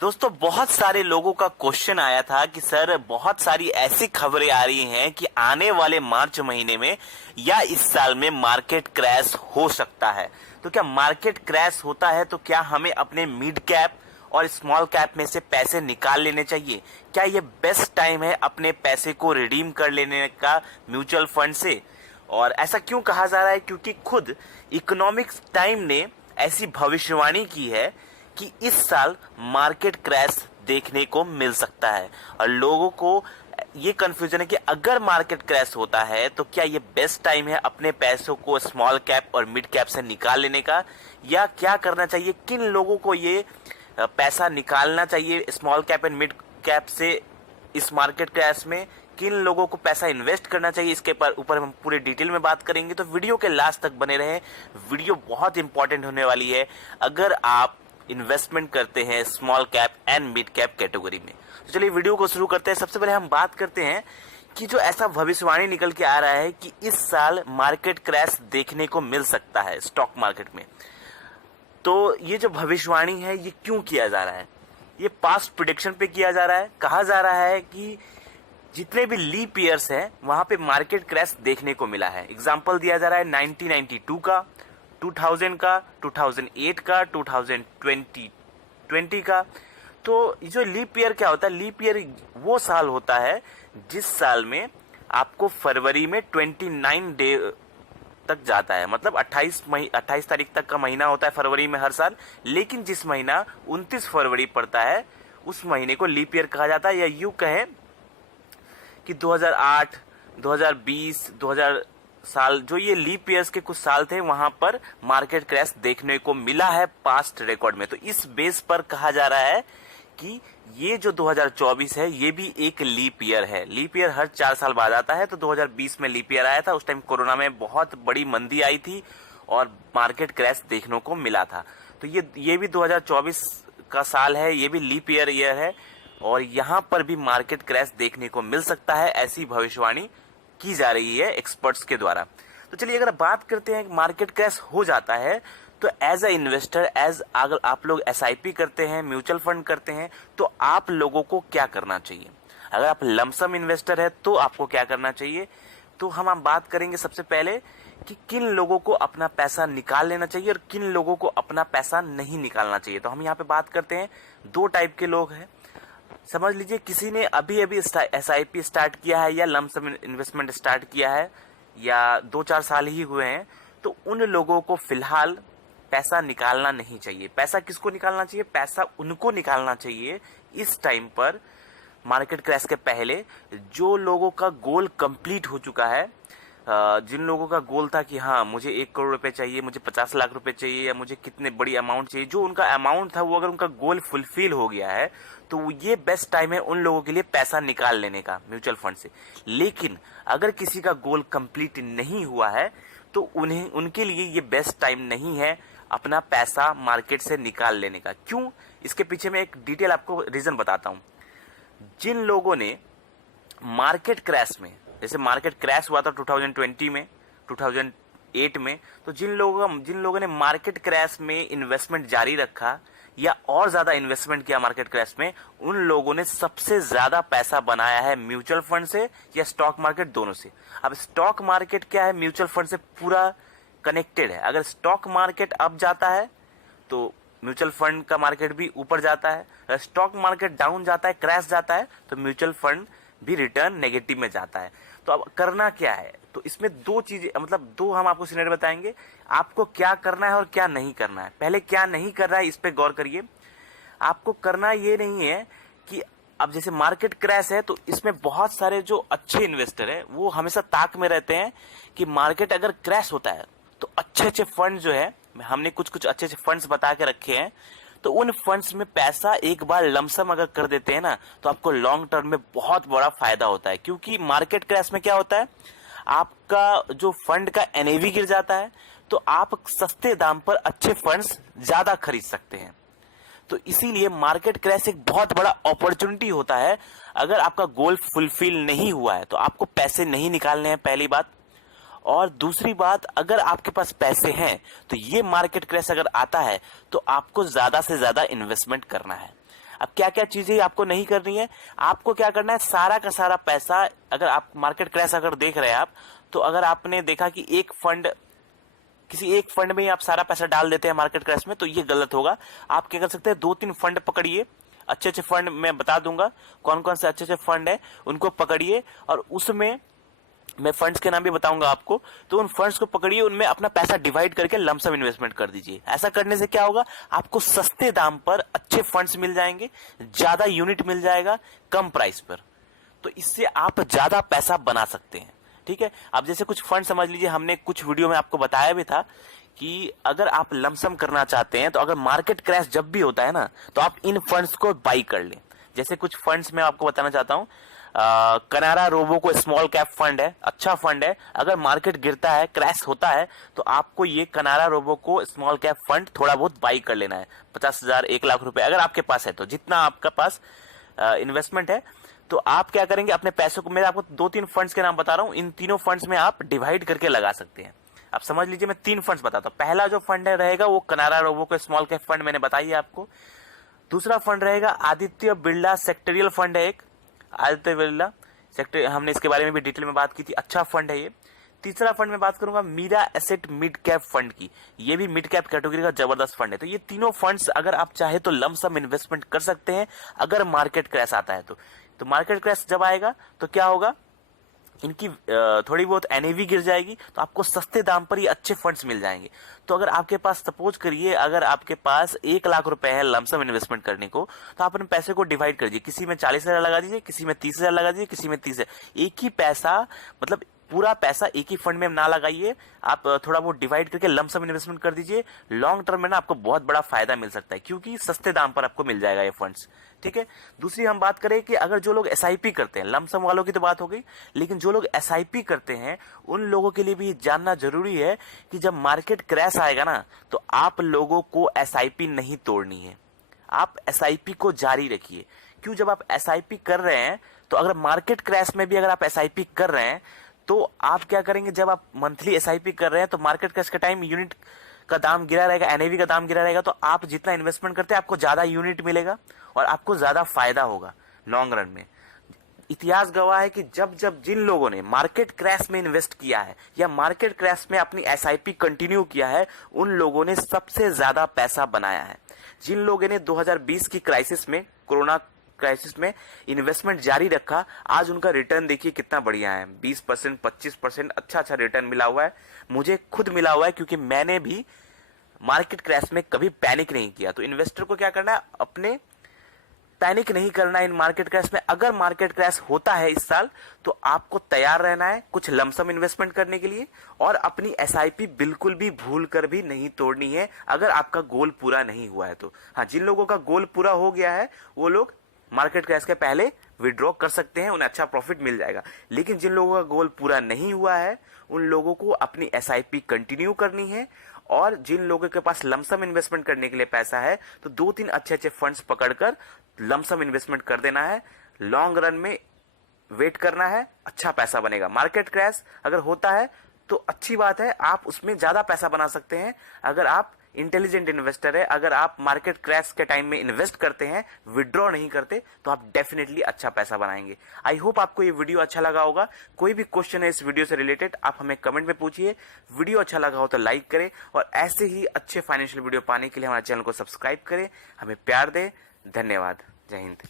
दोस्तों बहुत सारे लोगों का क्वेश्चन आया था कि सर बहुत सारी ऐसी खबरें आ रही हैं कि आने वाले मार्च महीने में या इस साल में मार्केट क्रैश हो सकता है। तो क्या मार्केट क्रैश होता है तो क्या हमें अपने मिड कैप और स्मॉल कैप में से पैसे निकाल लेने चाहिए? क्या ये बेस्ट टाइम है अपने पैसे को रिडीम कर लेने का म्यूचुअल फंड से? और ऐसा क्यों कहा जा रहा है? क्योंकि खुद इकोनॉमिक्स टाइम ने ऐसी भविष्यवाणी की है कि इस साल मार्केट क्रैश देखने को मिल सकता है। और लोगों को ये कंफ्यूजन है कि अगर मार्केट क्रैश होता है तो क्या ये बेस्ट टाइम है अपने पैसों को स्मॉल कैप और मिड कैप से निकाल लेने का, या क्या करना चाहिए, किन लोगों को ये पैसा निकालना चाहिए small cap and mid cap से इस मार्केट क्रैश में, किन लोगों को पैसा इन्वेस्ट करना चाहिए, इसके ऊपर हम पूरे डिटेल में बात करेंगे। तो वीडियो के लास्ट तक बने रहें, वीडियो बहुत इंपॉर्टेंट होने वाली है अगर आप इन्वेस्टमेंट करते हैं small cap and mid cap category में। तो चलिए वीडियो को शुरू करते हैं। सबसे पहले हम बात करते हैं कि जो ऐसा भविष्यवाणी निकल के आ रहा है कि इस साल मार्केट क्रैश देखने को मिल सकता है स्टॉक मार्केट में। तो ये जो भविष्यवाणी है ये क्यों किया जा रहा है? ये पास्ट प्रेडिक्शन पे किया जा रहा है। कहा जा रहा है कि जितने भी लीप ईयर्स हैं वहां पे मार्केट क्रैश देखने को मिला है। एग्जांपल दिया जा रहा है 1992 का, 2000 का, 2008 का, 2020 का। तो जो लीप ईयर क्या होता है? लीप ईयर वो साल होता है जिस साल में आपको फरवरी में 29 डे तक जाता है, मतलब 28 तारीख तक का महीना होता है फरवरी में हर साल। लेकिन जिस महीना 29 फरवरी पड़ता है उस महीने को लीप ईयर कहा जाता है। या यूं कहें कि 2008, 2020, 2000 साल जो ये लीप ईयर्स के कुछ साल थे वहां पर मार्केट क्रैश देखने को मिला है पास्ट रिकॉर्ड में। तो इस बेस पर कहा जा रहा है कि ये जो 2024 है ये भी एक लीप ईयर है। लीप ईयर हर 4 साल बाद आता है। तो 2020 में लीप ईयर आया था, उस टाइम कोरोना में बहुत बड़ी मंदी आई थी और मार्केट क्रैश देखने को मिला था। तो ये भी 2024 का साल है, ये भी लीप ईयर है और यहाँ पर भी मार्केट क्रैश देखने को मिल सकता है, ऐसी भविष्यवाणी की जा रही है एक्सपर्ट्स के द्वारा। तो चलिए अगर बात करते हैं मार्केट क्रैश हो जाता है तो एज अ इन्वेस्टर, अगर आप लोग एसआईपी करते हैं, म्यूचुअल फंड करते हैं, तो आप लोगों को क्या करना चाहिए? अगर आप लमसम इन्वेस्टर है तो आपको क्या करना चाहिए? तो हम बात करेंगे सबसे पहले कि किन लोगों को अपना पैसा निकाल लेना चाहिए और किन लोगों को अपना पैसा नहीं निकालना चाहिए। तो हम यहाँ पे बात करते हैं 2 टाइप के लोग हैं। समझ लीजिए किसी ने अभी अभी एसआईपी स्टार्ट किया है या लमसम इन्वेस्टमेंट स्टार्ट किया है या 2-4 साल ही हुए हैं, तो उन लोगों को फिलहाल पैसा निकालना नहीं चाहिए। पैसा किसको निकालना चाहिए? पैसा उनको निकालना चाहिए इस टाइम पर मार्केट क्रैश के पहले जो लोगों का गोल कंप्लीट हो चुका है। जिन लोगों का गोल था कि हाँ मुझे 1 करोड़ रुपए चाहिए, मुझे 50 लाख रुपए चाहिए या मुझे कितने बड़ी अमाउंट चाहिए, जो उनका अमाउंट था वो अगर उनका गोल फुलफिल हो गया है तो ये बेस्ट टाइम है उन लोगों के लिए पैसा निकाल लेने का म्यूचुअल फंड से। लेकिन अगर किसी का गोल कंप्लीट नहीं हुआ है तो उनके लिए ये बेस्ट टाइम नहीं है अपना पैसा मार्केट से निकाल लेने का। क्यों? इसके पीछे मैं एक डिटेल आपको रीजन बताता हूं। जिन लोगों ने मार्केट क्रैश में, जैसे मार्केट क्रैश हुआ था 2020 में, 2008 में, तो जिन लोगों ने मार्केट क्रैश में इन्वेस्टमेंट जारी रखा या और ज्यादा इन्वेस्टमेंट किया मार्केट क्रैश में, उन लोगों ने सबसे ज्यादा पैसा बनाया है म्यूचुअल फंड से या स्टॉक मार्केट, दोनों से। अब स्टॉक मार्केट क्या है? म्यूचुअल फंड से पूरा कनेक्टेड है। अगर स्टॉक मार्केट अप जाता है तो म्यूचुअल फंड का मार्केट भी ऊपर जाता है। अगर स्टॉक मार्केट डाउन जाता है, क्रैश जाता है, तो म्यूचुअल फंड भी रिटर्न नेगेटिव में जाता है। तो अब करना क्या है? तो इसमें 2 चीजें, मतलब 2 हम आपको सिनेरियो बताएंगे, आपको क्या करना है और क्या नहीं करना है। पहले क्या नहीं करना है इस पे गौर करिए। आपको करना ये नहीं है कि अब जैसे मार्केट क्रैश है तो इसमें बहुत सारे जो अच्छे इन्वेस्टर है वो हमेशा ताक में रहते हैं कि मार्केट अगर क्रैश होता है तो अच्छे फंड जो है, हमने कुछ अच्छे फंड्स बता के रखे हैं, तो उन फंड्स में पैसा एक बार लमसम अगर कर देते हैं ना तो आपको लॉन्ग टर्म में बहुत बड़ा फायदा होता है। क्योंकि मार्केट क्रैश में क्या होता है, आपका जो फंड का एनएवी गिर जाता है तो आप सस्ते दाम पर अच्छे फंड्स ज्यादा खरीद सकते हैं। तो इसीलिए मार्केट क्रैश एक बहुत बड़ा अपॉर्चुनिटी होता है। अगर आपका गोल फुलफिल नहीं हुआ है तो आपको पैसे नहीं निकालने हैं, पहली बात। और दूसरी बात, अगर आपके पास पैसे हैं तो ये मार्केट क्रैश अगर आता है तो आपको ज्यादा से ज्यादा इन्वेस्टमेंट करना है। अब क्या क्या चीजें आपको नहीं करनी है, आपको क्या करना है, सारा का सारा पैसा, अगर आप मार्केट क्रैश अगर देख रहे हैं आप, तो अगर आपने देखा कि किसी एक फंड में ही आप सारा पैसा डाल देते हैं मार्केट क्रैश में, तो ये गलत होगा। आप क्या कर सकते हैं, 2-3 फंड पकड़िए, अच्छे अच्छे फंड मैं बता दूंगा कौन कौन से अच्छे अच्छे फंड है, उनको पकड़िए और उसमें मैं फंड्स के नाम भी बताऊंगा आपको। तो उन फंड्स को पकड़िए, उनमें अपना पैसा डिवाइड करके लमसम इन्वेस्टमेंट कर दीजिए। ऐसा करने से क्या होगा, आपको सस्ते दाम पर अच्छे फंड्स मिल जाएंगे, ज्यादा यूनिट मिल जाएगा कम प्राइस पर, तो इससे आप ज्यादा पैसा बना सकते हैं। ठीक है, अब जैसे कुछ फंड समझ लीजिए, हमने कुछ वीडियो में आपको बताया भी था कि अगर आप लमसम करना चाहते हैं तो अगर मार्केट क्रैश जब भी होता है ना, तो आप इन फंड्स को बाई कर लें। जैसे कुछ फंड्स मैं आपको बताना चाहता हूं, कनारा रोबो को स्मॉल कैप फंड है, अच्छा फंड है। अगर मार्केट गिरता है, क्रैश होता है, तो आपको ये कनारा रोबो को स्मॉल कैप फंड थोड़ा बहुत बाई कर लेना है, 50,000 1 लाख रुपए अगर आपके पास है, तो जितना आपका पास इन्वेस्टमेंट है, तो आप क्या करेंगे, अपने पैसों को, मैं आपको 2-3 फंड्स के नाम बता रहा हूं, इन तीनों फंड्स में आप डिवाइड करके लगा सकते हैं। आप समझ लीजिए, मैं 3 फंड्स बताता हूं। पहला जो फंड है रहेगा वो कनारा रोबो को स्मॉल कैप फंड, मैंने बताई आपको। दूसरा फंड रहेगा आदित्य बिरला सेक्टरियल फंड है एक, आदित्य बिरला सेक्टर, हमने इसके बारे में भी डिटेल में बात की थी, अच्छा फंड है ये। तीसरा फंड में बात करूंगा Mirae asset mid cap fund की, ये भी मिड कैप कैटेगरी का जबरदस्त फंड है। तो ये तीनों फंड्स अगर आप चाहे तो लमसम इन्वेस्टमेंट कर सकते हैं अगर मार्केट क्रैश आता है तो मार्केट क्रैश जब आएगा तो क्या होगा, इनकी थोड़ी बहुत एनएवी गिर जाएगी, तो आपको सस्ते दाम पर ये अच्छे फंड्स मिल जाएंगे। तो अगर आपके पास, सपोज करिए अगर आपके पास 1 लाख रुपए है लमसम इन्वेस्टमेंट करने को, तो आप अपने पैसे को डिवाइड कर दीजिए, किसी में 40,000 लगा दीजिए, किसी में 30,000 लगा दीजिए, किसी में 30,000। एक ही पैसा, मतलब पूरा पैसा एक ही फंड में ना लगाइए, आप थोड़ा बहुत डिवाइड करके लमसम इन्वेस्टमेंट कर दीजिए। लॉन्ग टर्म में ना आपको बहुत बड़ा फायदा मिल सकता है, क्योंकि सस्ते दाम पर आपको मिल जाएगा ये फंड्स। ठीक है, दूसरी हम बात करें कि अगर जो लोग एसआईपी करते हैं, लमसम वालों की तो बात हो गई, लेकिन जो लोग एसआईपी करते हैं उन लोगों के लिए भी जानना जरूरी है कि जब मार्केट क्रैश आएगा ना, तो आप लोगों को एसआईपी नहीं तोड़नी है, आप एसआईपी को जारी रखिए। क्यों, जब आप एसआईपी कर रहे हैं, तो अगर मार्केट क्रैश में भी अगर आप एसआईपी कर रहे हैं, तो आप क्या करेंगे, जब आप मंथली एसआईपी कर रहे हैं, तो मार्केट क्रैश के टाइम यूनिट का दाम गिरा रहेगा, एनएवी का दाम गिरा रहेगा, तो आप जितना इन्वेस्टमेंट करते हैं आपको ज्यादा यूनिट मिलेगा और आपको ज्यादा फायदा होगा लॉन्ग रन में। इतिहास गवाह है कि जब जब जिन लोगों ने मार्केट क्रैश में इन्वेस्ट किया है या मार्केट क्रैश में अपनी एसआईपी कंटिन्यू किया है, उन लोगों ने सबसे ज्यादा पैसा बनाया है। जिन लोगों ने 2020 की क्राइसिस में, कोरोना क्राइसिस में इन्वेस्टमेंट जारी रखा, आज उनका रिटर्न देखिए कितना बढ़िया है, 20%, 25% अच्छा अच्छा रिटर्न मिला हुआ है। मुझे खुद मिला हुआ है, क्योंकि मैंने भी मार्केट क्रैश में कभी पैनिक नहीं किया। तो इन्वेस्टर को क्या करना है, अपने पैनिक नहीं करना है इन मार्केट क्रैश में। अगर मार्केट क्रैश होता है इस साल, तो आपको तैयार रहना है कुछ लमसम इन्वेस्टमेंट करने के लिए, और अपनी एसआईपी बिल्कुल भी भूल कर भी नहीं तोड़नी है अगर आपका गोल पूरा नहीं हुआ है तो। हाँ, जिन लोगों का गोल पूरा हो गया है वो लोग मार्केट क्रैश के पहले विड्रॉ कर सकते हैं, उन्हें अच्छा प्रॉफिट मिल जाएगा। लेकिन जिन लोगों का गोल पूरा नहीं हुआ है, उन लोगों को अपनी एसआईपी कंटिन्यू करनी है, और जिन लोगों के पास लमसम इन्वेस्टमेंट करने के लिए पैसा है, तो 2-3 अच्छे अच्छे फंड्स पकड़कर लमसम इन्वेस्टमेंट कर देना है। लॉन्ग रन में वेट करना है, अच्छा पैसा बनेगा। मार्केट क्रैश अगर होता है तो अच्छी बात है, आप उसमें ज्यादा पैसा बना सकते हैं अगर आप इंटेलिजेंट इन्वेस्टर है। अगर आप मार्केट क्रैश के टाइम में इन्वेस्ट करते हैं, विड्रॉ नहीं करते, तो आप डेफिनेटली अच्छा पैसा बनाएंगे। आई होप आपको ये वीडियो अच्छा लगा होगा। कोई भी क्वेश्चन है इस वीडियो से रिलेटेड, आप हमें कमेंट में पूछिए। वीडियो अच्छा लगा हो तो लाइक करें, और ऐसे ही अच्छे फाइनेंशियल वीडियो पाने के लिए हमारे चैनल को सब्सक्राइब करें। हमें प्यार दें। धन्यवाद। जय हिंद।